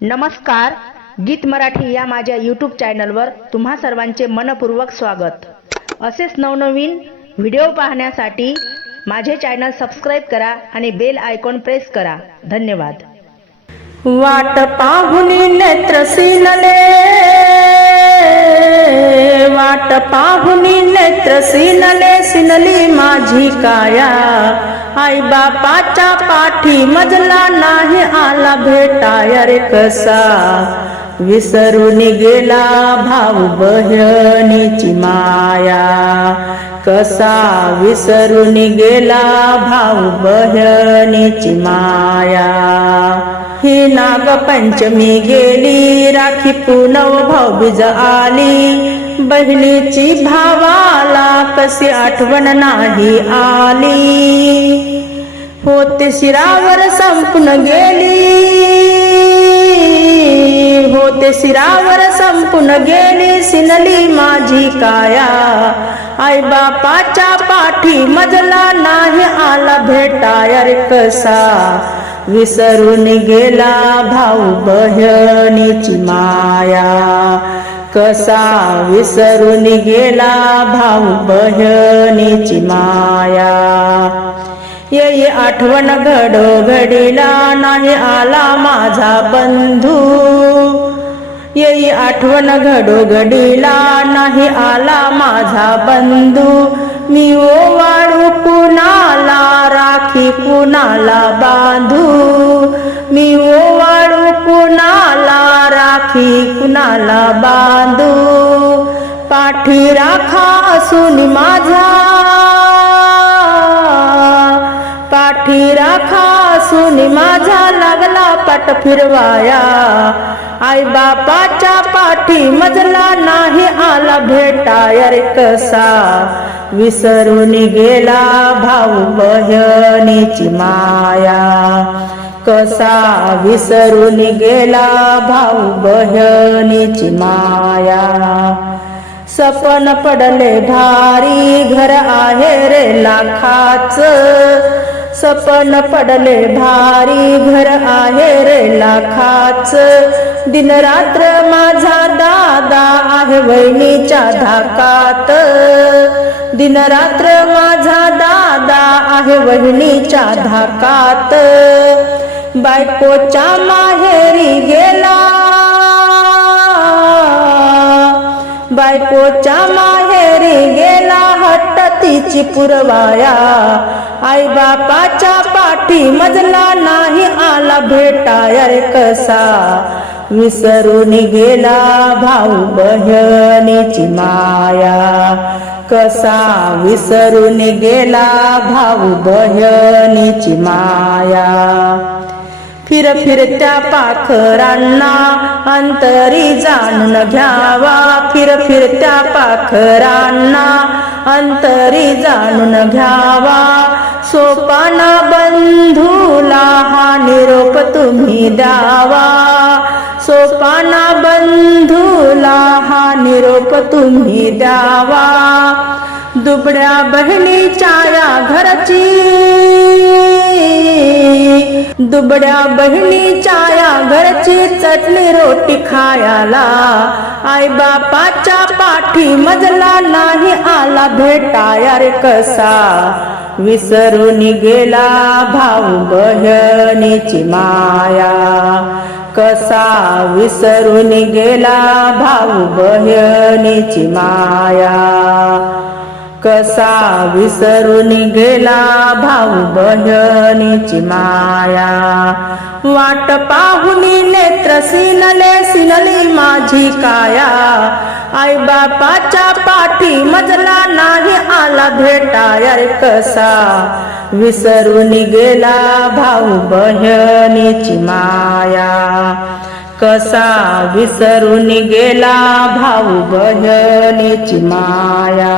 नमस्कार गीत मराठी या माझ्या यूट्यूब चॅनलवर तुम्हा सर्वांचे मनपूर्वक स्वागत. असेच नवनवीन व्हिडिओ पाहण्यासाठी माझे चॅनल सबस्क्राईब करा आणि बेल आयकॉन प्रेस करा. धन्यवाद. वाट पाहुनी नेत्र सिनले. वाट पाहुनी नेत्र सिनले सिनली माझी काया. आई बापाच्या पाठी मजला नाही आला भेटाय रे कसा? विसरून गेला भाऊ बहिणीची माया. कसा? विसरून गेला भाऊ बहिणीची माया. नागपंचमी गेली राखी पुनव भाऊबीज आली. बहिणीची भावाला कशी आठवण नाही आली. होते शिरावर संपून गेली. होते शिरावर संपून गेली सिनली माझी काया. आई बापाच्या पाठी मजला नाही आला भेटायर कसा. विसरून गेला भाऊ बहिणीची माया. कसा विसरून गेला भाऊ बहिणीची माया. येई आठवण घडो घडीला नाही आला माझा बंधू. येई आठवण घडो घडीला नाही आला माझा बंधू. मी वाळू कुणाला राखी कुणाला बांधू? मी ओवाळू कुणाला? राखी कुणाला बांधू? पाठी राखा असून माझा. पाठी राखा असून माझा. लागला पट फिरवाया. आई बापाच्या पाठी मजला नाही आला भेटाय रे कसा? विसरून गेला भाऊ बहिणीची माया. कसा? विसरून गेला भाऊ बहिणीची माया. सपन पडले भारी घर आहे रे लाखाच. सपन पडले भारी घर आहे रे लाखाच. दिन रात्र माझा दादा आहे वहिनीच्या धाकात. दिन रात्र माझा दादा आहे वहिनीच्या धाकात. बायकोच्या माहेरी गेला. बायकोच्या मा हट्ट तिची पुरवाया. आई बापाच्या पाठी मजला नाही आला भेटाया रे कसा. विसरून गेला भाऊ बहिणीची माया. कसा विसरून गेला भाऊ बहिणीची माया. फिर फिरत्या पाखरांना अंतरी जाणून घ्यावा. फिर फिरत्या पाखरांना अंतरी जाणून घ्यावा. सोपाना बंधूला हा निरोप तुम्ही द्यावा. सोपाना बंधूला हा निरोप तुम्ही द्यावा. दुबड्या बहिणीच्या या घरची दुबड्या बहिणीच्या या घरची चटणी रोटी खायला. आई बापाच्या पाठी मजला नाही आला भेटाया रे कसा. विसरून गेला भाऊ बहिणीची माया. कसा विसरून गेला भाऊ बहिणीची माया. कसा विसरून गेला भाऊ बहिणीची माया. वाट पाहुनी नेत्र सिनले सिनली माझी काया. आई बापाच्या पाठी मजला नाही आला भेटायर कसा. विसरून गेला भाऊ बहिणीची माया. कसा विसरून गेला भाऊ बहिणीची माया.